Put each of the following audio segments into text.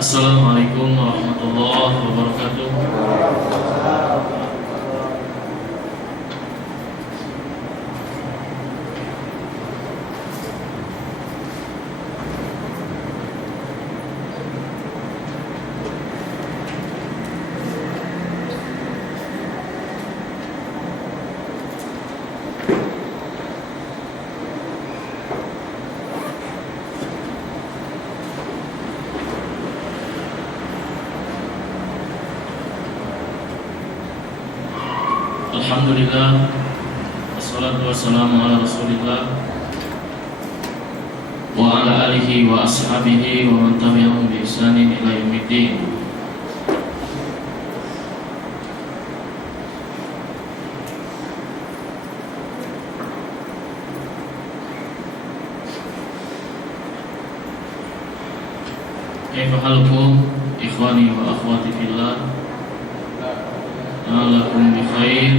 Assalamualaikum warahmatullahi wabarakatuh. Alhamdulillah, wassalatu wassalamu ala rasulillah wa ala alihi wa ashabihi wa man tabi'ahum bi ihsanin ila yaumiddin. Kaifa halukum ikhwani wa akhwati fillah? Alakum bi khair.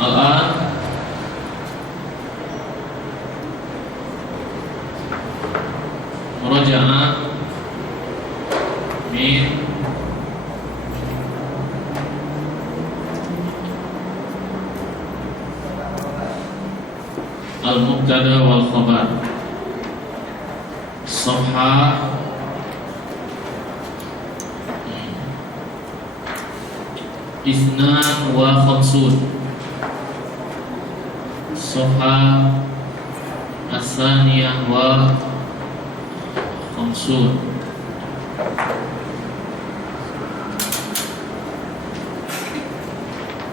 Al-an murajaah min al-mubtada wal khabar safha isnan wa khamsun, safha as-saniyah wa khamsun.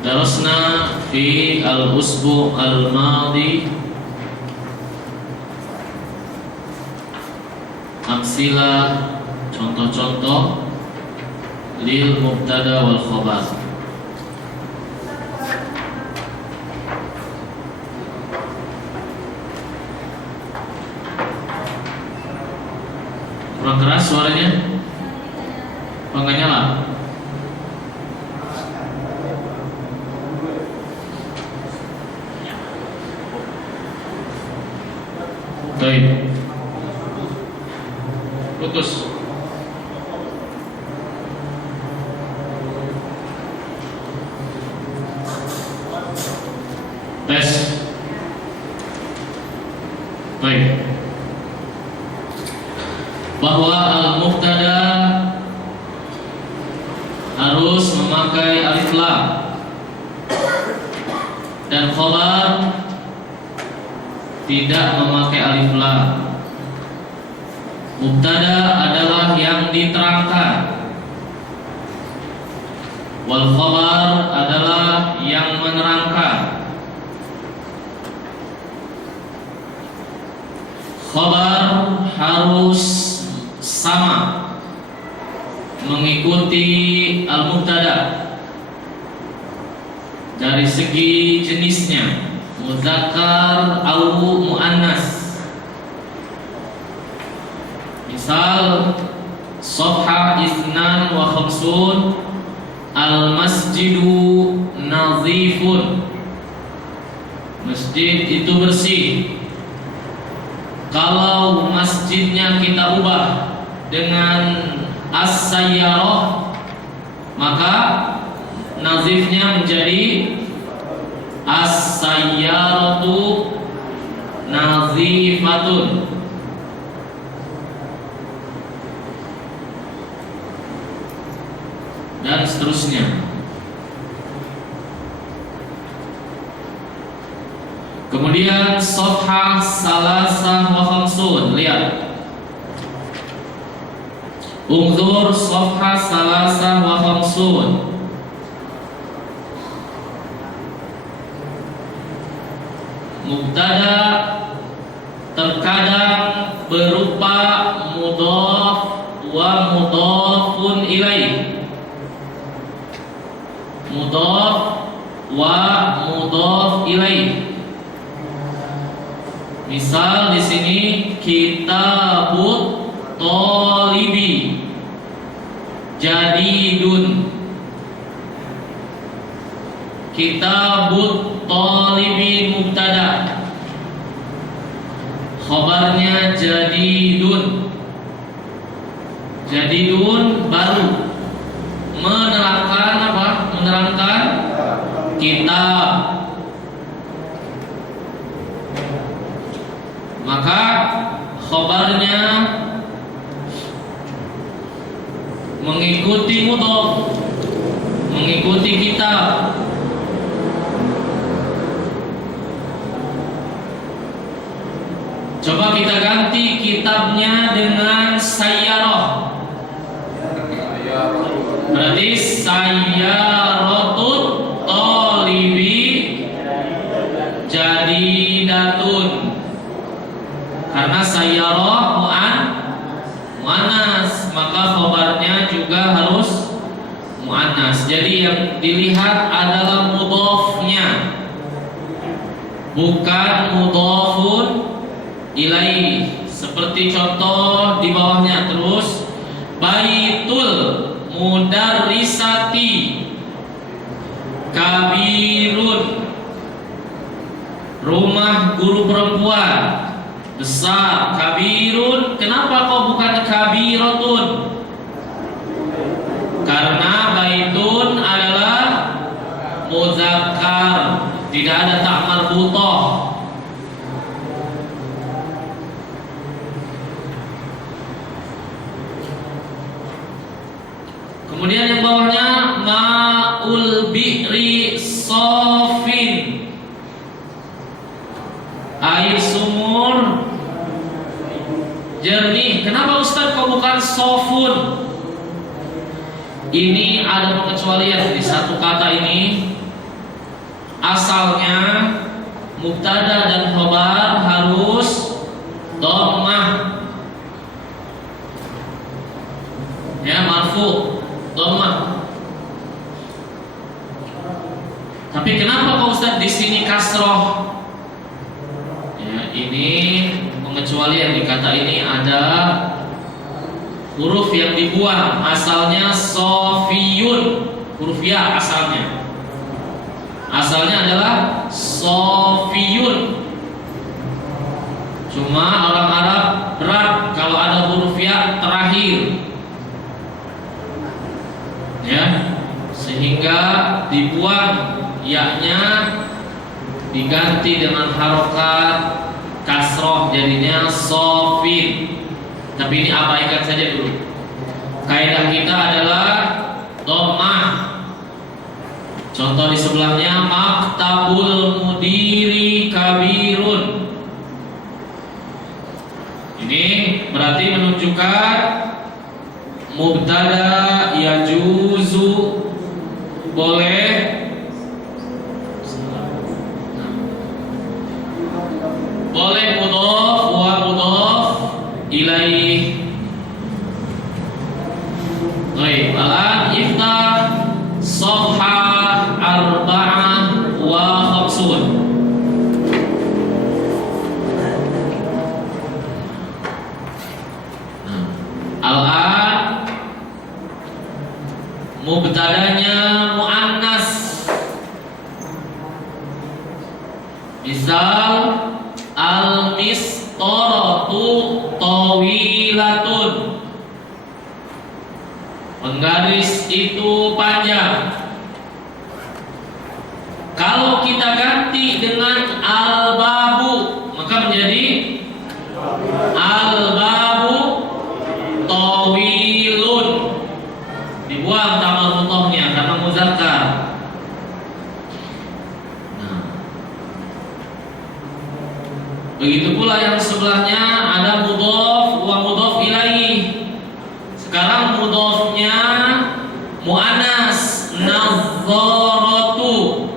Darasna fi al-usbu' al-madi amsilah, contoh-contoh lil mubtada wal khabar. Kurang keras suaranya? Enggak nyala? Baik. Putus. Tes. Baik. Bahwa al-mubtada harus memakai alif lam dan khabar tidak memakai alif lam. Mubtada adalah yang diterangkan, wal khabar adalah yang menerangkan. Khabar harus sama mengikuti al-mubtada dari segi jenisnya, muzakkar atau muannas. Misal safha isnan wa khamsun, al-masjidu nazifun, masjid itu bersih. Kalau masjidnya kita ubah dengan as-sayyarah, maka nazifnya menjadi as-sayyaratu nazifatun. Dan seterusnya. Kemudian safha salasah wa khamsun, lihat. Unzur safha salasah wa khamsun. Mubtada terkadang berupa mudhaf wa mudhafun ilaih, mudhaf wa Misal di sini kitabut tolibi jadidun. Kitabut tolibi mubtada, khabarnya jadidun. Jadidun baru, menerangkan apa? Menerangkan kitab. Maka khabarnya mengikuti mudhof, mengikuti kitab. Coba kita ganti kitabnya dengan sayyarah. Berarti sayyaratut talibi jadidatun. Karena sayyarah muannas, maka khabarnya juga harus muannas. Jadi yang dilihat adalah mudhofnya, bukan mudhofun ilaih. Seperti contoh di bawahnya terus, baitul mudarrisati kabirun, rumah guru perempuan besar. Kabirun, kenapa kok bukan kabiratun? Karena baitun adalah muzakkar, tidak ada ta' marbutah. Kemudian yang bawahnya ma'ul bi'ri sofin, air sumur jernih. Kenapa Ustaz kok bukan sofun? Ini ada pengecualian di satu kata ini. Asalnya mubtada dan khabar harus dhammah, ya, marfu, dhammah. Tapi kenapa Pak Ustaz di sini kasroh? Ya, ini pengecualian di kata ini ada huruf yang dibuang. Asalnya sofiyun, huruf ya asalnya. Asalnya adalah sofiyun. Cuma orang Arab berat kalau ada huruf ya terakhir, ya, sehingga dibuang ya-nya, diganti dengan harokat kasroh, jadinya sofin. Tapi ini abaikan saja dulu. Kaidah kita adalah dhammah. Contoh di sebelahnya, maktabul mudiri kabirun. Ini berarti menunjukkan mubtada yajuzu boleh, boleh mudhof wa mudhof ilaih. Baik, al-an iftah shafhah arba'ah wa khamsun. Al-an mubtadanya muannas. Misal al-mistaratu tawilatun, penggaris itu panjang. Kalau kita ganti dengan al-babu, maka menjadi al-babu tawilun. Dibuang tamal mutahnya karena muzakkar. Nah, begitu pula yang sebelahnya ada mudhof wa mudhof ilaih. Sekarang mudhofnya muannas, nazzaratu,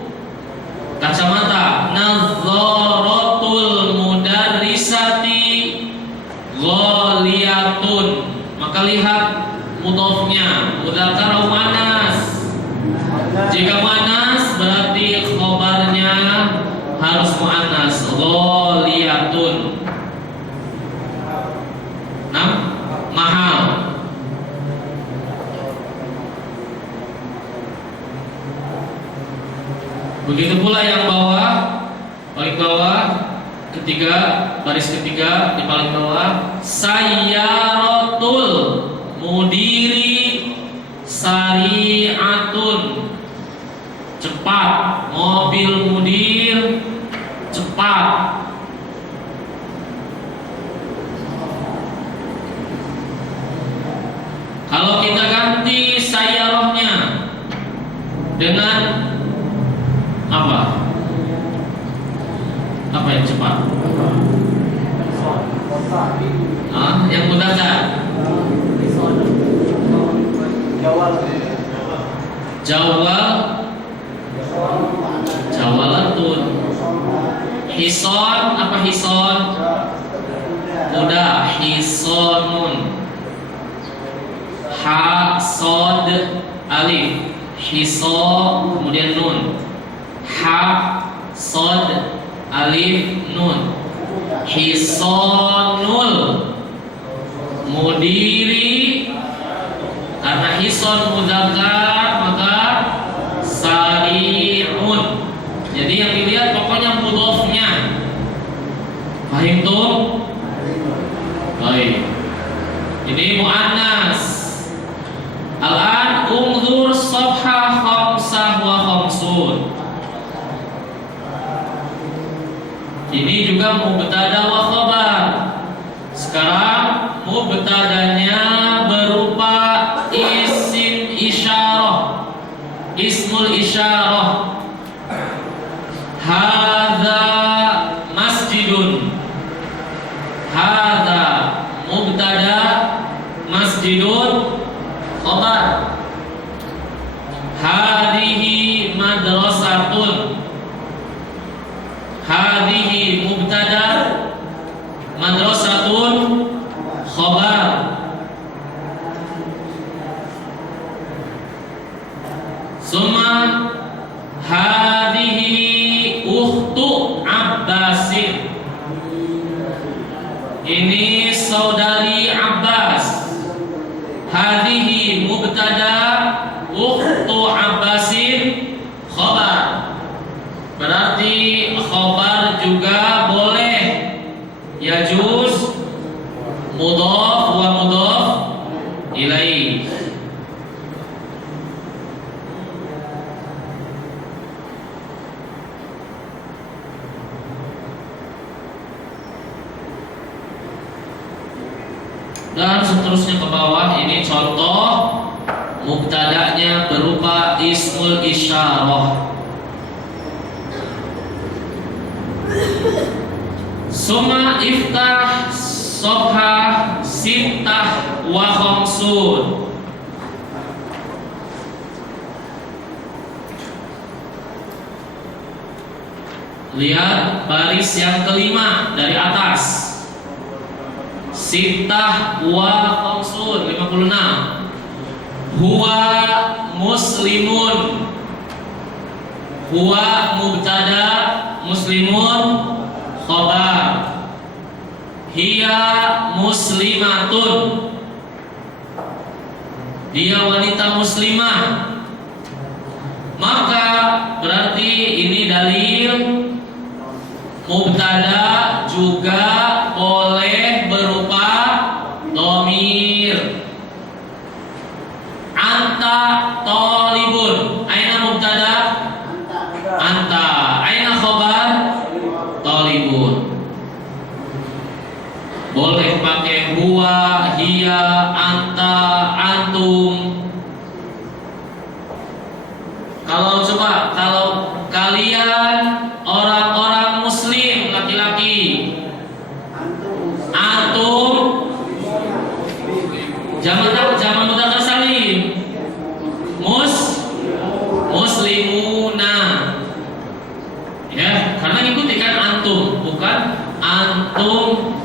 kacamata, nazzaratul mudarrisati ghaliyatun. Maka lihat mudhofnya mudzakkar atau muannas. Jika muannas berarti khabarnya harus muannas, ghaliyatun. Begitu pula yang bawah, paling bawah, ketiga, baris ketiga di paling bawah, sayyaratul mudiri sari'atun, cepat, mobil mudir cepat. Kalau kita ganti sayyarahnya dengan apa? Apa yang cepat? Yang mudah kan? Jawalatun. Hison, apa hison? Mudah, hisonun. Ha, sod, alif, hiso, kemudian nun. Ha, sod, alif, nun. Hisonul mudiri, karena hison mudzakkar maka sari'un. Jadi yang dilihat pokoknya mudhofnya. Paham tuh? Baik. Ini muannas. Al-an unzur safha khamsah wa khamsun. Ini juga mubtada wa khabar. Sekarang mubtadanya berupa isim isyarah, ismul isyarah. Hadza masjidun. Hadza mubtada, masjidun khabar. Hadhihi madrasatun. Hadhihi mubtada, madrasatun khabar. Summa hadhihi ukhtu Abbasin. Ini saudari Abbas. Hadhihi mubtada, ukhtu Abbasin khabar. Berarti khabar juga boleh yajuz mudhaf wa mudhaf ilaih. Dan seterusnya ke bawah, ini contoh mubtada'nya berupa ismul isyarah. Summa iftah safha sittah wa khamsun. Lihat baris yang kelima dari atas. Sittah wa khamsun, 56. Huwa muslimun. Huwa mubtada, muslimun khabar. Hiya muslimatun. Dia wanita muslimah. Maka berarti ini dalil mubtada juga boleh berupa dhamir. Anta talibun. Aina mubtada? Anta. Aina khabar? Talibun. Boleh pakai huwa, hiya, anta, antum. Kalau kalian orang-orang muslim laki-laki, antum zaman mudzakkar salim, muslimuna. Ya, karena ngikuti kan antum, bukan antum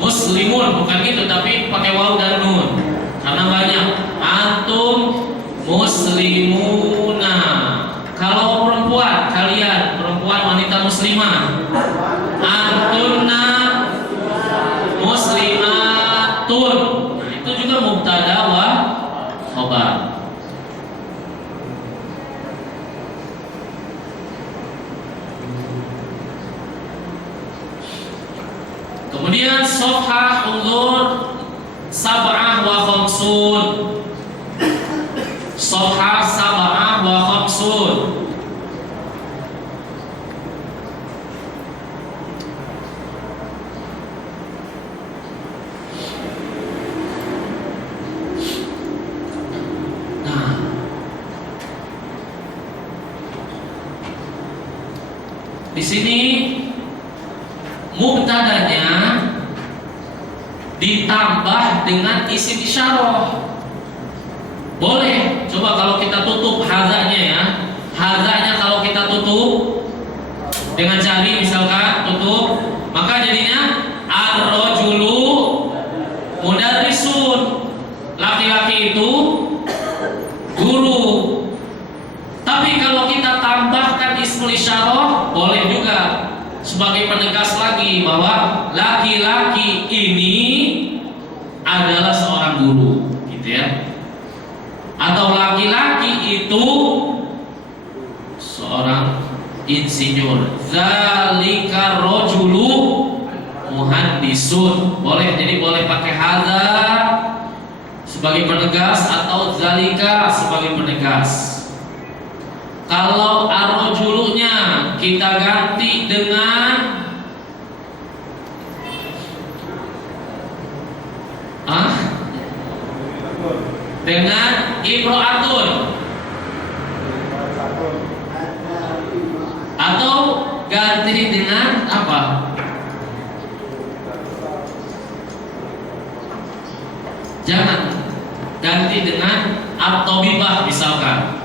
muslimun, bukan gitu, tapi pakai waw dan nun. Karena banyak antum muslimuna. Kalau perempuan, kalian perempuan wanita muslimah, antunna muslimatun. Nah, itu juga mubtada wa khabar. Kemudian safhah unzur sab'ah wa khamsun. Safhah sab'ah wa khamsun. Nah, di sini mubtadanya ditambah dengan isim isyarah. Boleh. Coba kalau kita tutup hazanya ya. Hazanya kalau kita tutup dengan jari misalkan tutup, maka jadinya ar-rajulu mudarrisun. Laki-laki itu guru. Tapi kalau kita tambahkan ismul isyarah, boleh juga sebagai penegas lagi bahwa laki-laki ini adalah seorang guru, gitu ya. Atau laki-laki itu seorang insinyur. Zalika rajulu muhandisun. Boleh, jadi boleh pakai hadza sebagai penegas atau zalika sebagai penegas. Kalau ar-rajulunya kita ganti dengan dengan imro'atun atau ganti dengan apa? Jangan ganti dengan at-tabibah misalkan.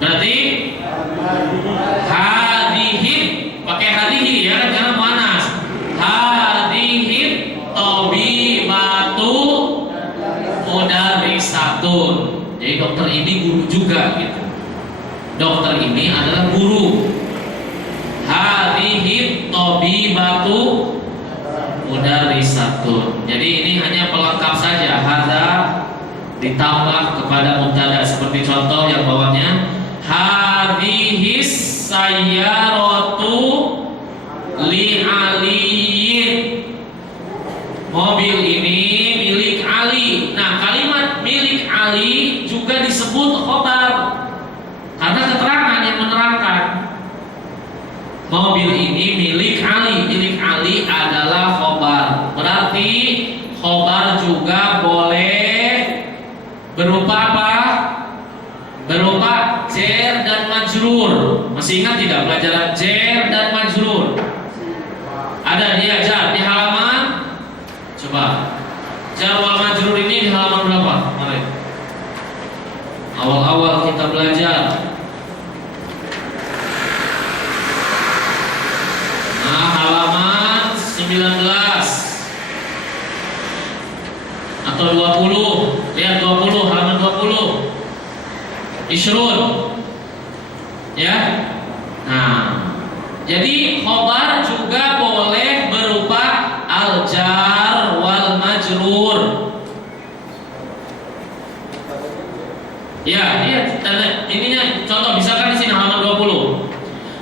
Berarti hadihim, pakai hadihi ya, jangan muannas. Hadihim tabibatu mudarrisatun. Jadi dokter ini guru juga gitu. Dokter ini adalah guru. Hadihim tabibatu mudarrisatun. Jadi ini hanya pelengkap saja. Hadza ditambah kepada mubtada seperti contoh yang bawahnya. Hadhis sayyaratu li aliyin. Mobil ini milik Ali. Nah, kalimat milik Ali juga disebut khobar karena keterangan yang menerangkan mobil ini milik Ali. Milik Ali adalah khobar. Berarti khobar juga boleh berupa apa? Berupa jar dan majrur. Masih ingat tidak pelajaran jar dan majrur? Ada dia jar di halaman. Coba jar wal majrur ini di halaman berapa? Mari. Awal-awal kita belajar. Nah, halaman 19 atau 20. Lihat 20, halaman 20. Ishrun, ya. Nah, jadi khobar juga boleh berupa al-jar wal majrur. Ya, lihat ininya contoh misalkan di sini halaman 20.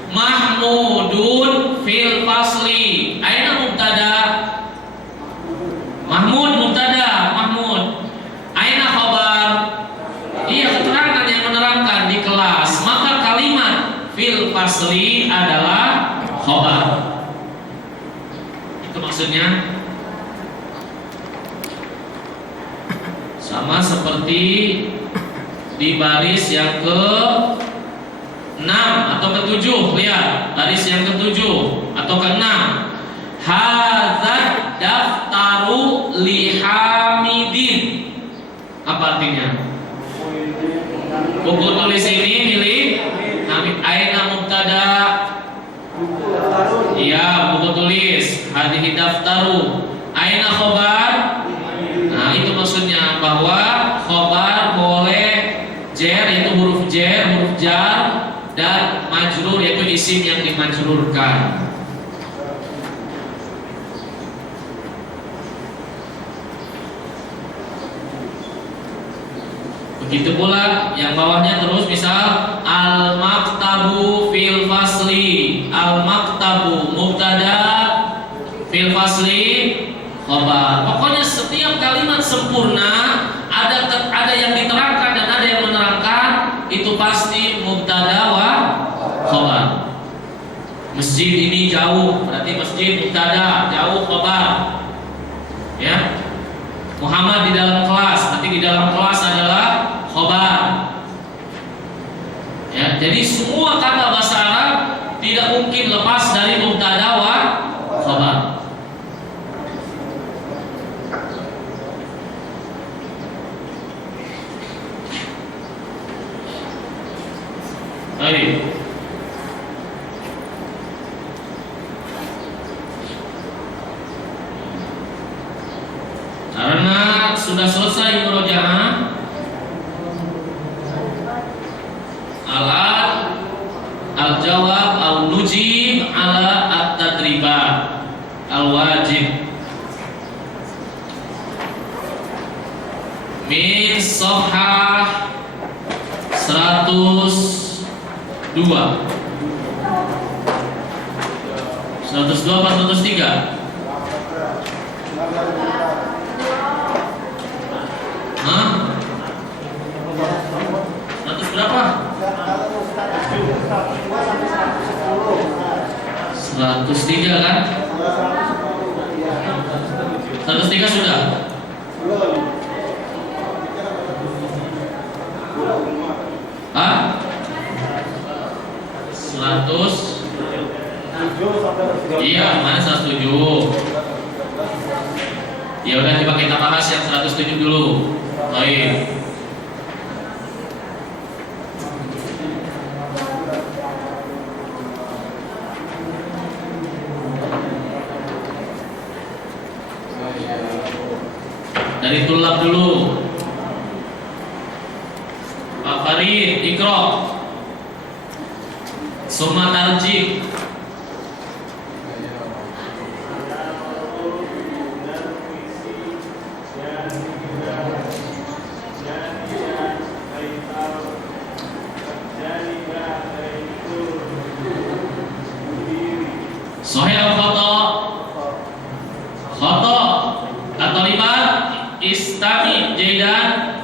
Mahmudun fil fasli. Aina mubtada? Mahmud mubtada, Mahmud. Aina khobar? Iya, keterangan yang menerangkan di kelas. Maka kalimat fil fasli adalah khobar. Itu maksudnya. Sama seperti di baris yang ke-6 atau ke-7. Lihat, baris yang ke-7 atau ke-6. Hadzal daftaru li Hamidin. Apa artinya? Buku tulis ini milik Hamid. Aina mubtada? Iya, buku tulis. Hadhihi daftaru. Aina khobar? Nah, itu maksudnya bahwa khobar boleh jar, yaitu huruf jar, huruf jar, dan majrur yaitu isim yang dimajrurkan. Begitu pula yang bawahnya terus, misal al-maktabu fil fasli. Al-maktabu mubtada, fil fasli khobar. Pokoknya setiap kalimat sempurna ada yang diterangkan dan ada yang menerangkan, itu pasti mubtada wa khobar. Masjid ini jauh, berarti masjid mubtada, jauh khobar. Ya. Muhammad di dalam kelas, berarti di dalam kelas adalah khobar. Ya, jadi semua kata bahasa Arab tidak mungkin lepas dari mubtada wa khobar. Baik. Karena sudah selesai murojaah, alat al-jawab al-nujib ala at-tadribat al-wajib min safhah 102 apa 103? Hah? 100 berapa? 103 kan? 103 sudah? Hah? 100? Iya, mana 107? Ya udah, coba kita bahas yang 107 dulu. Baik. Dari tulab dulu. Pak Farid, Ikro. Summa tarjih. Sahih al-khata. Khata atau limat istami jaidan.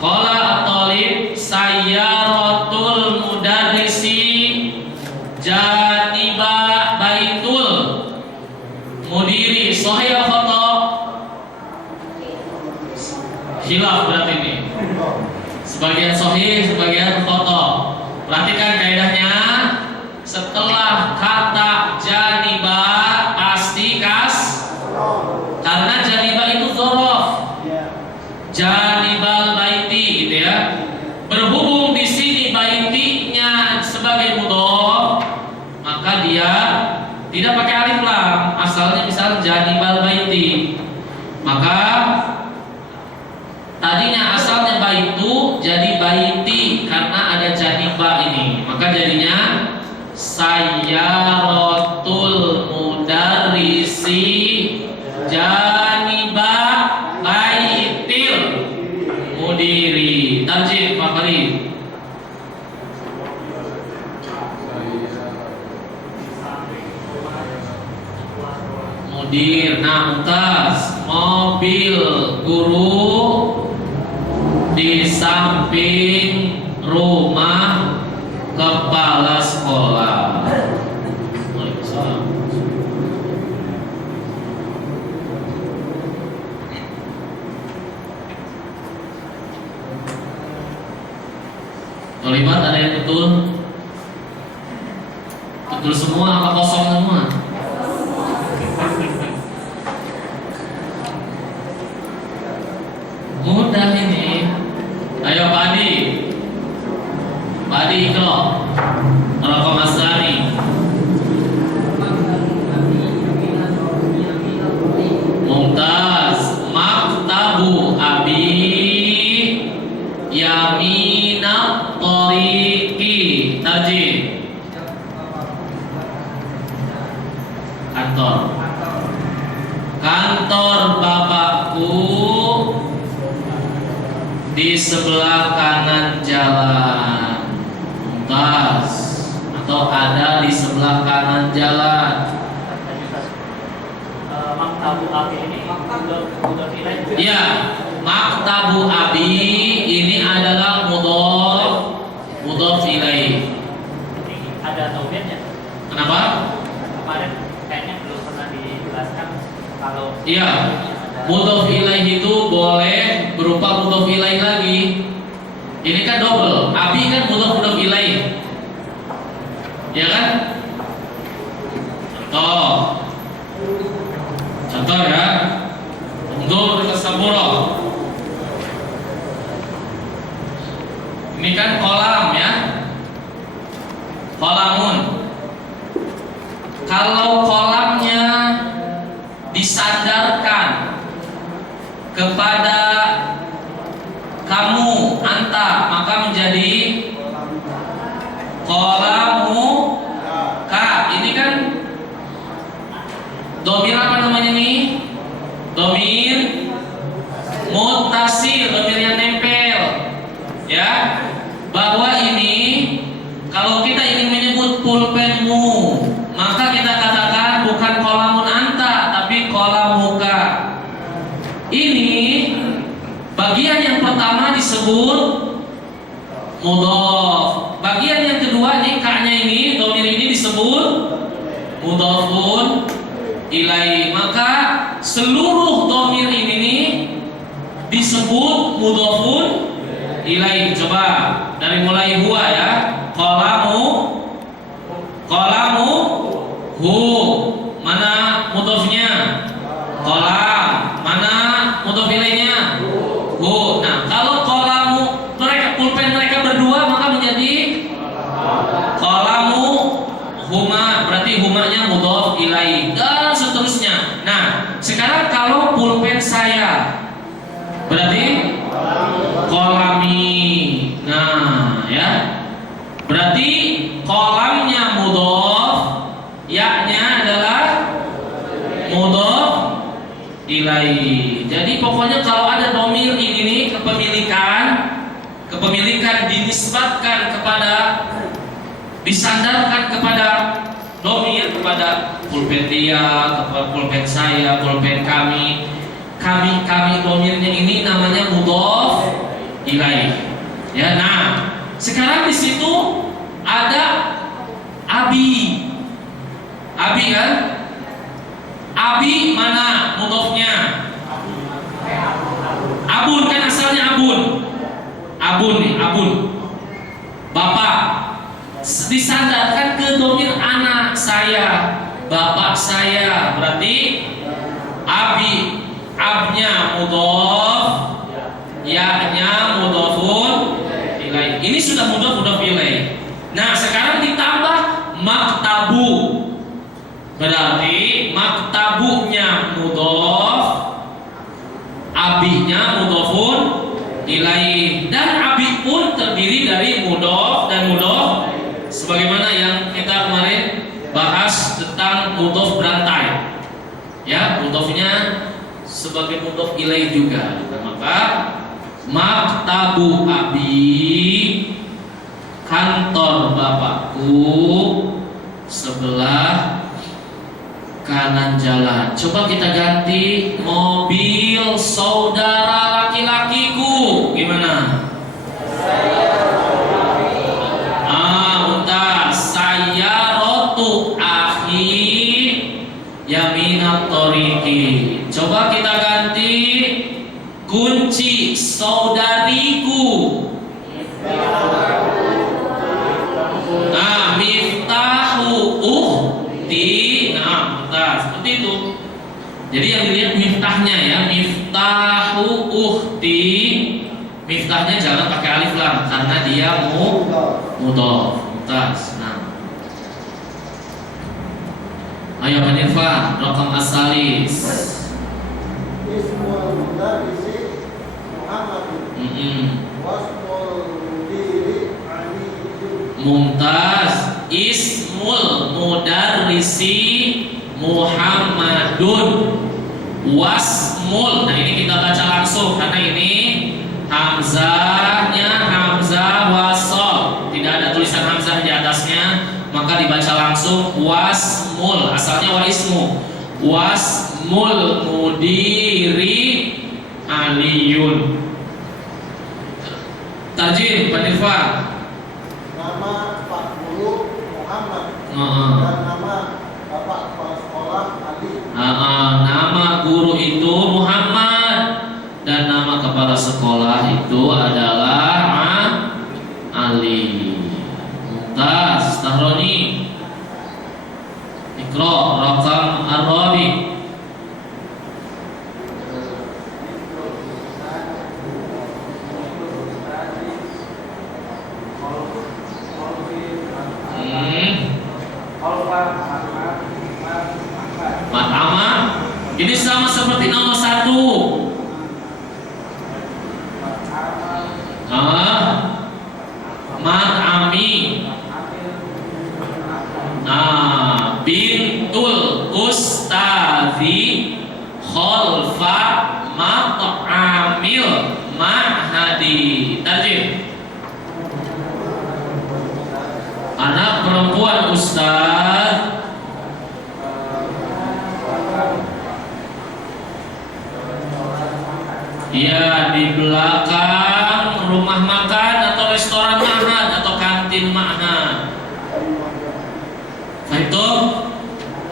Qala at-talib sayyaratul mudarrisi janiba baitul mudiri. Sahih al-khata. Khilaf berarti ini. Sebagian sahih, sebagian khata. Perhatikan kaidahnya. Setelah kata janiba pasti kas, karena janiba itu dzaraf. Janibal baiti gitu ya. Berhubung di sini baitinya sebagai mudhof, maka dia tidak pakai alif lam. Asalnya misal janibal baiti. Maka tadinya asalnya baitu jadi baiti karena ada janiba ini. Maka jadinya sayyaratul mudarrisi janiba baitil mudiri. Tarjih Pak Farid. Mudir, namtas, mobil guru di samping rumah kepala sekolah. Waalaikumsalam. Kalimat ada yang betul? Betul semua apa kosong semua? Mudah ini. Ayo Pak Adi. Pak Adi Ikro. Raqam Asani. Mumtaz. Maktabu Abi Yaminat Tariqi. Tarjih. Kantor. Kantor bapakku di sebelah kanan jalan. Mumtaz. Atau ada di sebelah kanan jalan. maktabu abi ini mudhof ilaih juga. Iya, maktabu abi ini adalah mudhof ilaih. Ini ada tauhidnya. Kenapa? Kemarin kayaknya belum pernah dijelaskan kalau Iya, mudhof ilaih itu boleh berupa mudhof ilaih lagi. Ini kan double. Abi kan mudhof ilaih. Ya kan? Contoh ya. Undur tasaburo. Ini kan kolam ya. Kolamun. Kalau kolamnya disandarkan kepada kamu anta, maka menjadi kolamu ka. Ini kan domir apa namanya nih? Domir muttasil, domir yang nempel. Ya, bahwa ini kalau kita ingin menyebut pulpenmu, maka kita katakan bukan kolamun anta, tapi kolamuka. Ini bagian yang pertama disebut mudhof. Bagian yang kedua nih ka-nya ini, domir ini disebut mudhofun ilaih. Maka seluruh domir ini nih disebut mudhofun ilaih. Coba dari mulai huwa ya. Qalamu hu. Mana mudhofnya? Qalam. Mana mudhof ilaihnya? Hu. Nah, kalau qalamu mereka pulpen mereka berdua maka menjadi qalamu huma, berarti humanya mudhof ilaih dan seterusnya. Nah, sekarang kalau pulpen saya berarti qalami. Nah, ya. Berarti kolamnya mudhof, ya-nya adalah mudhof ilaih. Jadi pokoknya kalau ada domir ini nih kepemilikan dinisbatkan kepada, disandarkan kepada domir, kepada pulpen dia, kepada pulpen saya, pulpen kami domirnya ini namanya mudhof ilaih. Ya, nah sekarang di situ ada abi kan? Abi mana mudhofnya? Abun kan asalnya abun nih, bapak disandarkan ke domir anak saya, bapak saya, berarti abi, abnya mudhof, ya-nya mudhofun ilaih. Ini sudah mudhof ilaih. Nah, sekarang ditambah maktabu. Berarti maktabunya mudhof, abinya mudhofun ilaih. Dan abi pun terdiri dari mudhof dan mudhof, sebagaimana yang kita kemarin bahas tentang mudhof berantai. Ya, mudhofnya sebagai mudhof ilaih juga. Maka maktabu abi, kantor bapakku sebelah kanan jalan. Coba kita ganti mobil saudara laki-lakiku. Gimana? Sayyaratu akhi yaminat thoriqi. Coba kita ganti kunci saudariku. Nah, miftahu ukhti. Nah, seperti itu. Jadi yang dilihat miftahnya ya, miftahu ukhti. Miftahnya jangan pakai alif lam karena dia mudhof. Nah, ayo Hanifah, rakam asalis. Ismul mudarrisi Muhammadin. Wasmul mudiri Aliyyun. Mumtaz. Ismul mudarrisi Muhammadun. Wasmul. Nah, ini kita baca langsung karena ini hamzahnya hamzah wasol. Tidak ada tulisan hamzah di atasnya, maka dibaca langsung wasmul. Asalnya wa ismu. wasmul mudiri aliyun. Tarjim Pak. Nama Pak Guru Muhammad Heeh. dan nama Bapak Kepala Sekolah Ali. Nama guru itu Muhammad dan nama kepala sekolah itu adalah Ali. Mumtaz, Tahroni. Iqra raqam ar-rabi. Mat'ama. Ini sama seperti nomor 1. Mat'ami. Bintul ustazi khalfa mat'amil ma'hadi. Tarjim. Anak perempuan ustaz ya di belakang rumah makan atau restoran ma'had atau kantin ma'had. Itu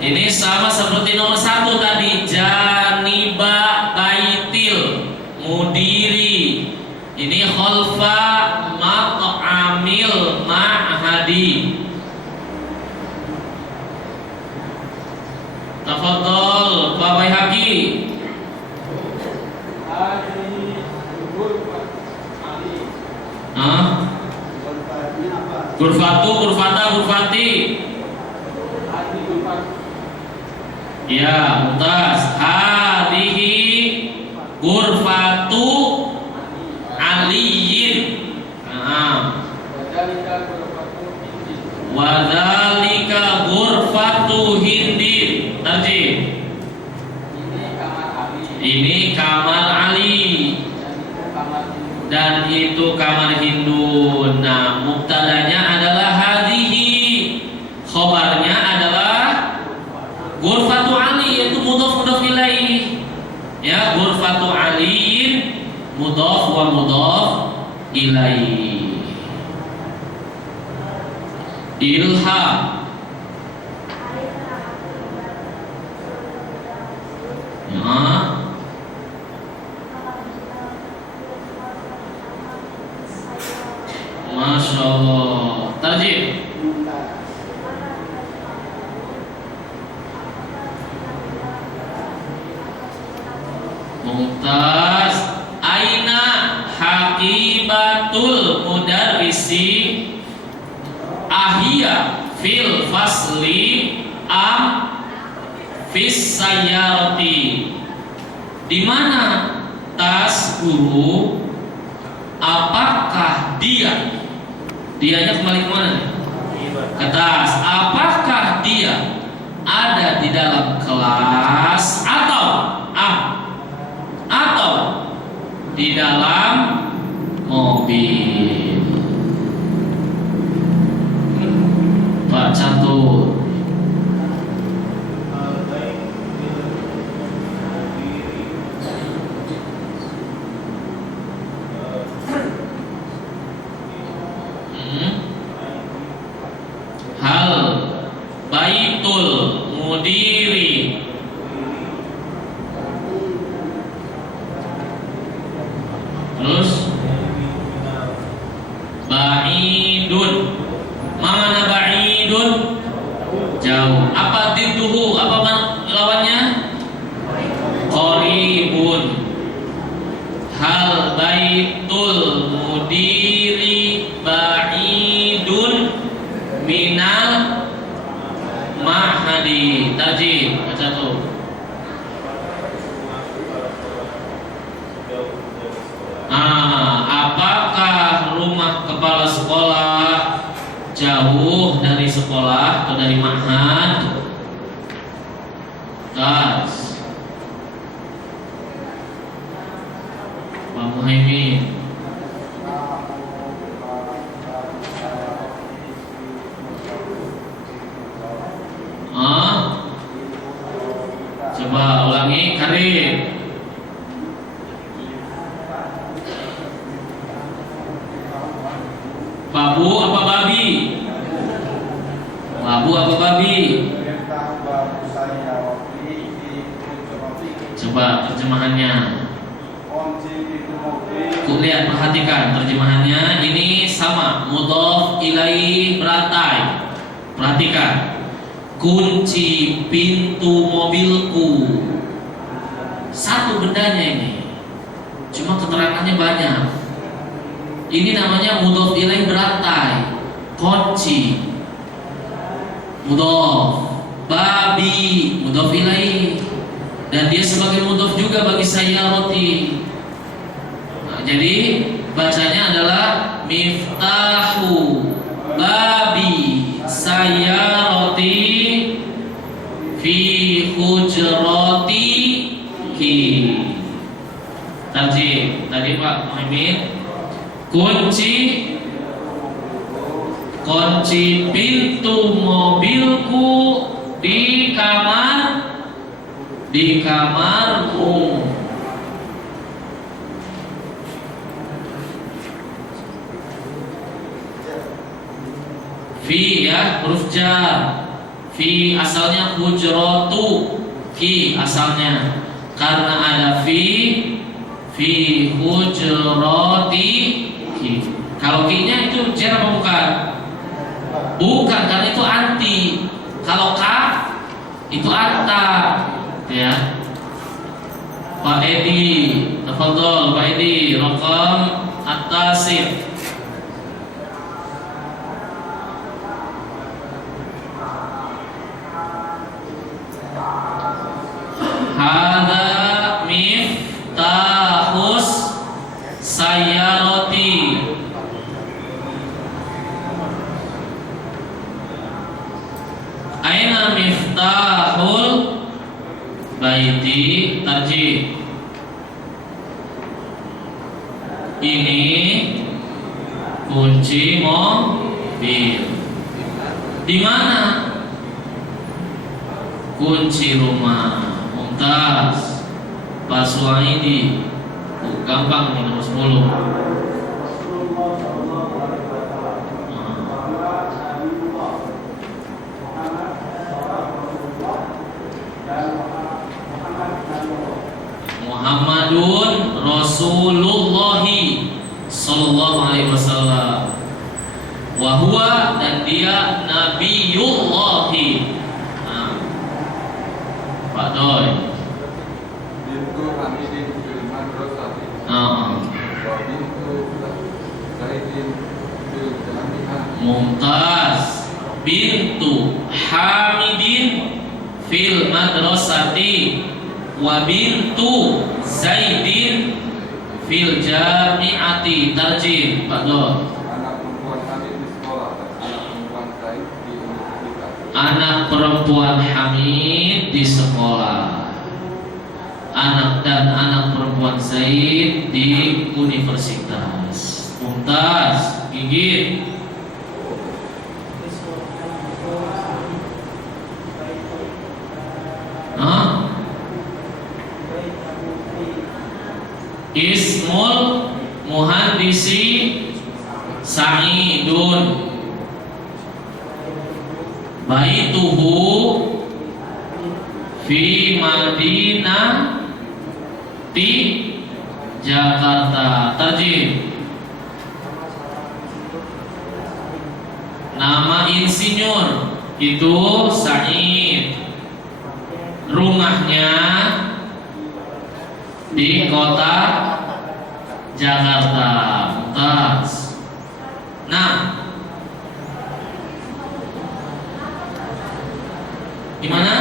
ini sama seperti nomor 1 tadi, janiba baitil mudiri. Ini khalfa mat'amil ma'hadi. Tafadhol Pak Baihaqi. Gurfatu, gurfata, gurfati. Ya, mumtaz. Hadhihi gurfatu aliyin. Wadzalika gurfatu hindin. Tarjim. Ini kamar Ali dan itu kamar Hindun. Nah, mubtadanya adalah hadhihi, khobarnya adalah ghurfatu Ali, yaitu mudhaf ilaih. Ya, ghurfatu aliin mudhaf wa mudhaf ilaih. Ilham. Ya. Masya Allah. Tarjim. Mumtaz. Aina haqibatul mudarrisi ahia fil fasli am fis sayyarati. Di mana tas guru? Apakah dianya kembali kemana nih? Ke tas. Apakah dia ada di dalam kelas atau di dalam mobil? Pak Catur. Hal baitul mudiri terus ba'idun. Mana ba'idun? Jauh. Apa didduhu? Apa lawannya? Qaribun. Hal baitul mudiri ba'idun minal ma'hadi. Tarjim. Baca tuh. Apakah rumah kepala sekolah jauh dari sekolah atau dari ma'had? Tas. Pak Muhaimin. Coba ulangi, Karim. Babu apa babi? Babu apa babi? Coba terjemahannya. Lihat, perhatikan terjemahannya. Ini sama, mudhof ilaih beratai. Perhatikan. Kunci pintu mobilku. Satu bendanya ini. Cuma keterangannya banyak. Ini namanya mudhof ilaih beratai. Kunci. Mudhof. Babi, mudhof ilaih. Dan dia sebagai mudhof juga bagi sayyarati. Jadi bacanya adalah miftahu babi sayyarati fi hujrati ki. Tarjih tadi Pak Muhammad, kunci pintu mobilku di kamarku. Fi ya, huruf jar. Fi asalnya hujratu, ki asalnya. Karena ada fi hujrati ki. Kalau ki-nya itu jar apa bukan? Bukan, karena itu anti. Kalau ka itu anta, ya. Pak Edi, tafadhol Pak Edi, raqam at-tasir. Hadza miftahus sayyarati. Aina miftahul baiti. Tarjih. Ini kunci mobil. Di mana? Kunci rumah. Mumtaz. Pak Suhaidi. Gampang nih, nomor 10. Muhammadun Rasulullah sallallahu alaihi wasallam. Wa huwa, dan dia Nabiyullah. Pak Doi. Bintu Hamidin fil madrasati. Wa bintu Zaidin fil jami'ah. Mumtaz. Bintu Hamidin fil madrasati wa bintu Zaidin fil jami'ati. Tarjih Pak Doi. Anak perempuan Hamid di sekolah, anak perempuan Zaid di universitas. Anak perempuan Hamid di sekolah. Anak perempuan Zaid di universitas. Mumtaz, gigit. Ismul muhandisi Sa'idun. Baituhu fi Madinati Jakarta. Tarjih. Nama insinyur itu Sa'id. Rumahnya di kota Jakarta. Mumtaz. Nah, gimana?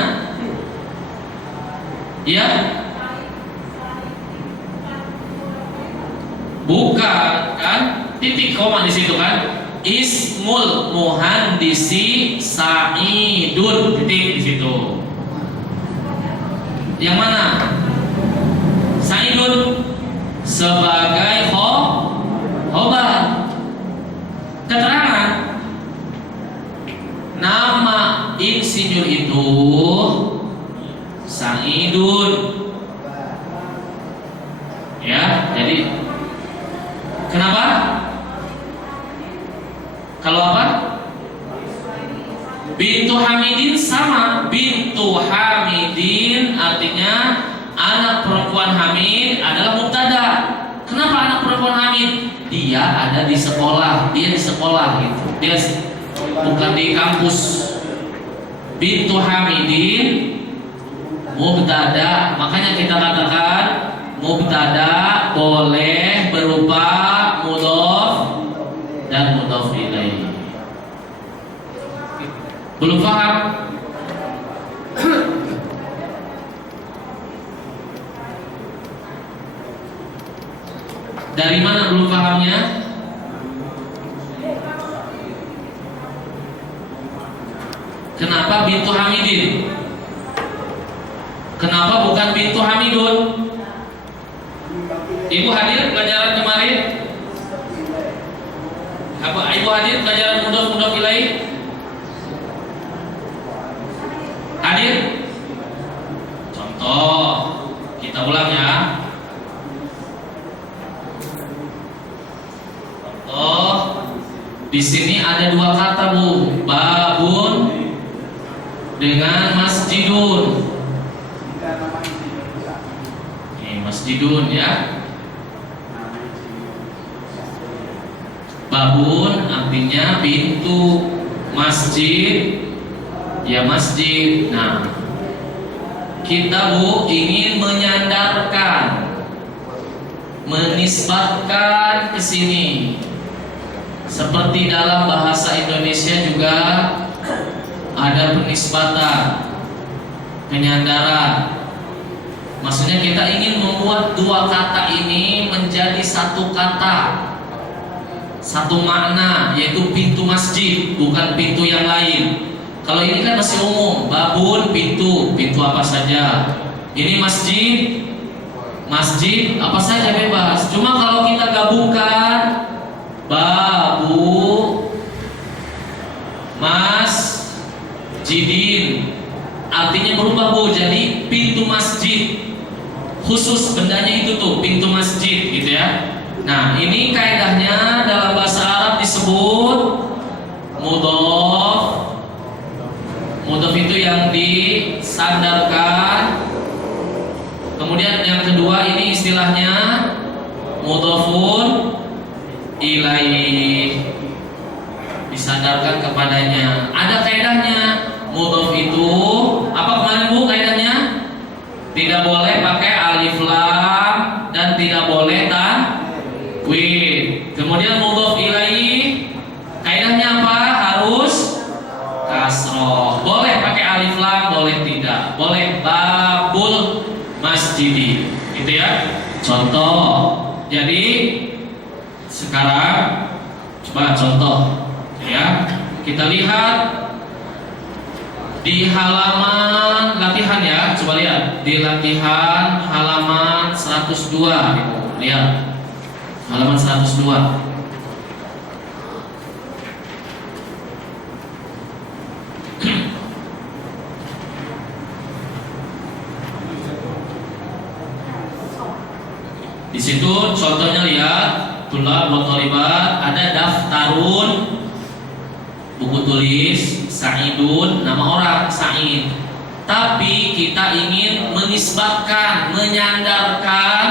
Ya? Bukan kan? Titik koma di situ kan? Ismul muhandisi Sa'idun. Titik di situ. Yang mana? Sa'idun sebagai khobar. Keterangan nama insinyur itu sa'idun. Ya, jadi kenapa? Kalau apa? Bintu Hamidin sama. Bintu Hamidin artinya anak perempuan Hamid adalah mubtada. Kenapa anak perempuan Hamid? Dia ada di sekolah, dia di sekolah gitu. Dia bukan di kampus. Bintu Hamidin mubtada. Makanya kita katakan mubtada boleh berupa mudhof dan mudhof ilaih. Belum paham? Dari mana belum pahamnya? Kenapa bintu Hamidin? Kenapa bukan bintu Hamidun? Ibu hadir pelajaran kemarin? Ibu hadir pelajaran mudhof ilaih? Hadir? Contoh, kita ulang ya. Contoh, di sini ada dua kata Bu, babun dengan masjidun. Masjidun ya. Babun artinya pintu, masjid ya masjid. Nah, kita Bu ingin menyandarkan, menisbatkan ke sini. Seperti dalam bahasa Indonesia juga ada penisbatan, penyandaran. Maksudnya kita ingin membuat dua kata ini menjadi satu kata, satu makna, yaitu pintu masjid, bukan pintu yang lain. Kalau ini kan masih umum, babun pintu, pintu apa saja. Ini masjid, masjid apa saja bebas. Cuma kalau kita gabungkan babu masjidin, artinya berubah Bu, jadi pintu masjid. Khusus bendanya itu tuh pintu masjid gitu ya. Nah, ini kaidahnya dalam bahasa Arab disebut mudhof. Mudhof itu yang disandarkan. Kemudian yang kedua ini istilahnya mudhofun ilaih, disandarkan kepadanya. Ada kaidahnya. Mudhof itu apa kemarin Bu kaidahnya? Tidak boleh pakai alif lam dan tidak boleh tanwin. Kemudian mudhof ilaih kaidahnya apa? Harus kasroh. Boleh pakai alif lam, boleh tidak. Boleh babul masjidi. Gitu ya. Contoh. Jadi sekarang coba contoh ya. Kita lihat di halaman latihan ya, coba lihat di latihan halaman 102, lihat halaman 102. Di situ contohnya lihat, tulab wa thalibat, ada daftarun buku tulis, Sa'idun nama orang Sa'id. Tapi kita ingin menisbatkan, menyandarkan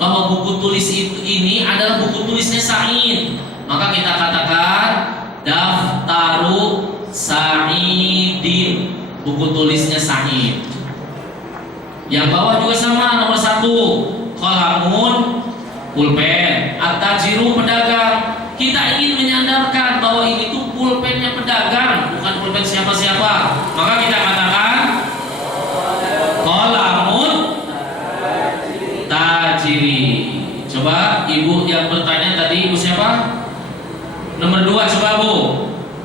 bahwa buku tulis ini adalah buku tulisnya Sa'id. Maka kita katakan daftaru Sa'idin, buku tulisnya Sa'id. Yang bawah juga sama, nomor 1 qalamun pulpen, at-tajiru pedagang. Kita ingin menyandarkan bahwa ini tuh pulpennya pedagang, bukan pulpen siapa-siapa. Maka kita katakan qalamun tajiri. Coba ibu yang bertanya tadi, ibu siapa? Nomor 2 coba Bu.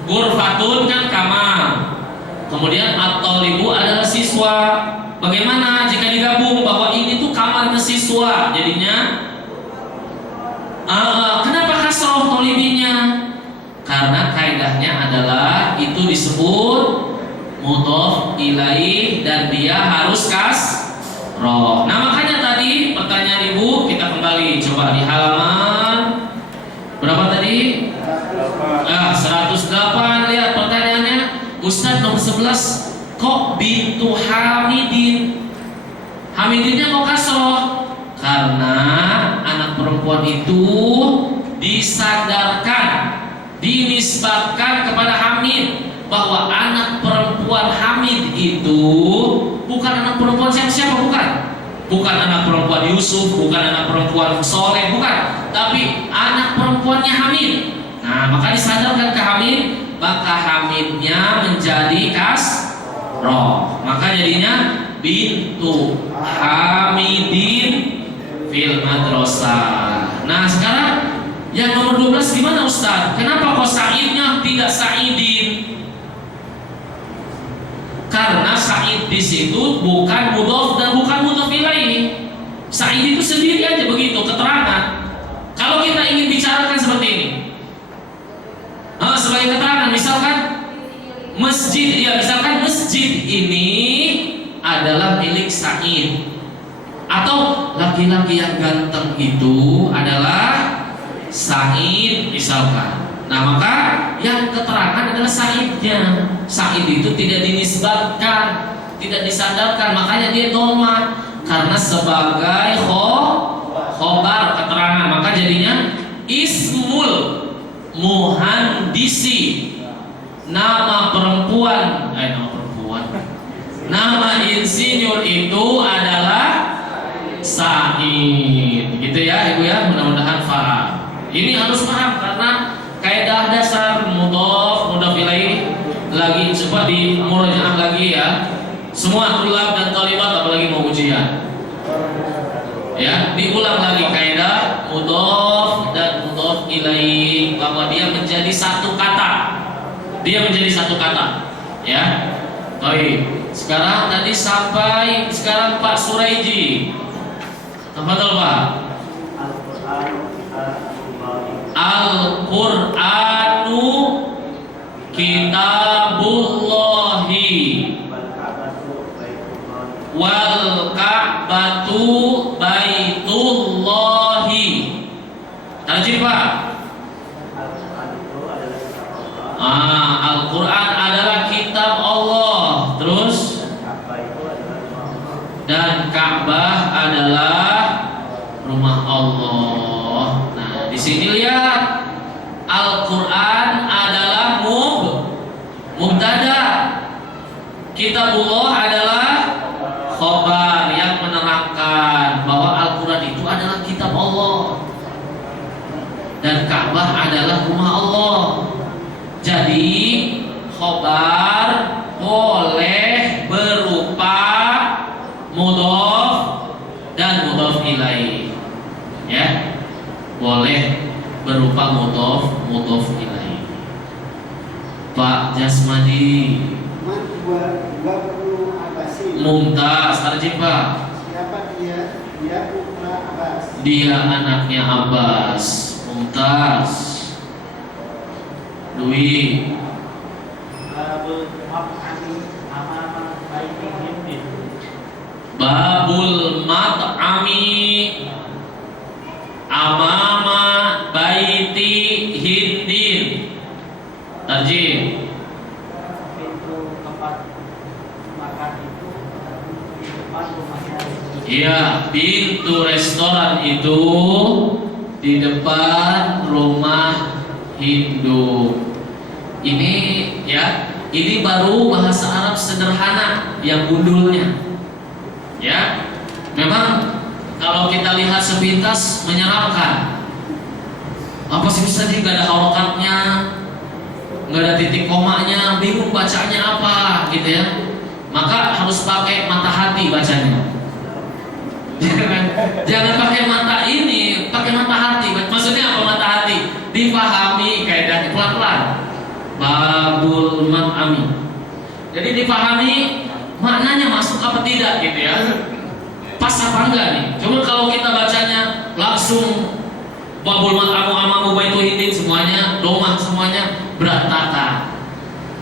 Ghurfatun kan kamar. Kemudian at-thalibu adalah siswa. Bagaimana jika digabung bahwa ini tuh kamarnya siswa? Jadinya kenapa kasroh thalibinya? Karena kaidahnya adalah itu disebut mudhof ilaih dan dia harus kasroh. Nah makanya tadi pertanyaan ibu kita kembali coba di halaman berapa tadi? 108. Lihat pertanyaannya, Ustadz nomor 11 kok bintu Hamidin? Hamidinnya kok kasroh? Karena anak perempuan itu disandarkan, dinisbatkan kepada Hamid, bahwa anak perempuan Hamid itu bukan anak perempuan siapa-siapa, bukan anak perempuan Yusuf, bukan anak perempuan Soleh, bukan, tapi anak perempuannya Hamid. Nah maka disandarkan ke Hamid, maka Hamidnya menjadi kasroh, maka jadinya bintu Hamidin fil madrasah. Nah sekarang yang nomor 12 gimana Ustaz? Kenapa kok Saidnya tidak Saidin? Karena Said di situ bukan mudhof dan bukan mudhof ilaih. Said itu sendiri aja begitu keterangan. Kalau kita ingin bicarakan seperti ini, sebagai keterangan, misalkan masjid, ya misalkan masjid ini adalah milik Said, atau laki-laki yang ganteng itu adalah Said misalkan. Nah maka yang keterangan adalah Saidnya. Said itu tidak dinisbatkan, tidak disandarkan, makanya dia dhamma karena sebagai khobar keterangan, maka jadinya ismul muhandisi, nama perempuan, nama insinyur itu adalah Said, gitu ya ibu ya, mudah-mudahan paham. Ini harus paham karena kaidah dasar mudhof ilaih lagi coba di murajaah lagi ya, semua tulab dan thalibat apalagi mau ujian ya, diulang lagi kaidah mudhof dan mudhof ilaih, bahwa dia menjadi satu kata, ya. Baik, sekarang tadi sampai sekarang Pak Suraiji, tafadhol Pak. Al-Qur'anu kitabullahi wal ka'batu baitullahi. Tajwid Pak. Al-Quran adalah kitab Allah. Terus dan Ka'bah adalah rumah Allah. Nah, di sini lihat Al-Quran adalah mubtada, kitabullah adalah khobar yang menerangkan bahwa Al-Quran itu adalah kitab Allah dan Ka'bah adalah rumah Allah. Jadi khobar boleh berupa mudhof dan mudhof ilaih, ya, boleh berupa mudhof ilaih. Pak Jasmadi, Mumtaz, tarjih Pak. Siapa dia? Dia putra Abbas. Dia anaknya Abbas. Mumtaz. Dwi. Babul mat'ami amama baiti hindin. Tarjih. Pintu tempat makan itu di depan rumahnya. Iya, pintu restoran itu di depan rumah Hindu. Ini ya, ini baru bahasa Arab sederhana yang gundulnya. Ya, memang kalau kita lihat sepintas menyeramkan. Apa sih bisa nggak ada harokatnya, nggak ada titik komanya, bingung bacanya apa, gitu ya. Maka harus pakai mata hati bacanya. Jangan pakai mata ini, pakai mata hati. Maksudnya apa mata hati? Dipahami kaidahnya pelan-pelan. Babul mat'ami. Jadi dipahami maknanya masuk apa tidak gitu ya. Pas apa enggak nih? Cuma kalau kita bacanya langsung babul mat'amu amamu baitu hindin semuanya, domah semuanya berantakan.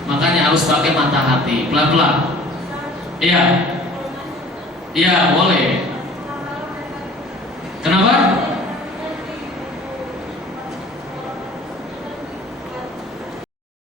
Makanya harus pakai mata hati, pelan-pelan. Iya. Iya, boleh. Kenapa?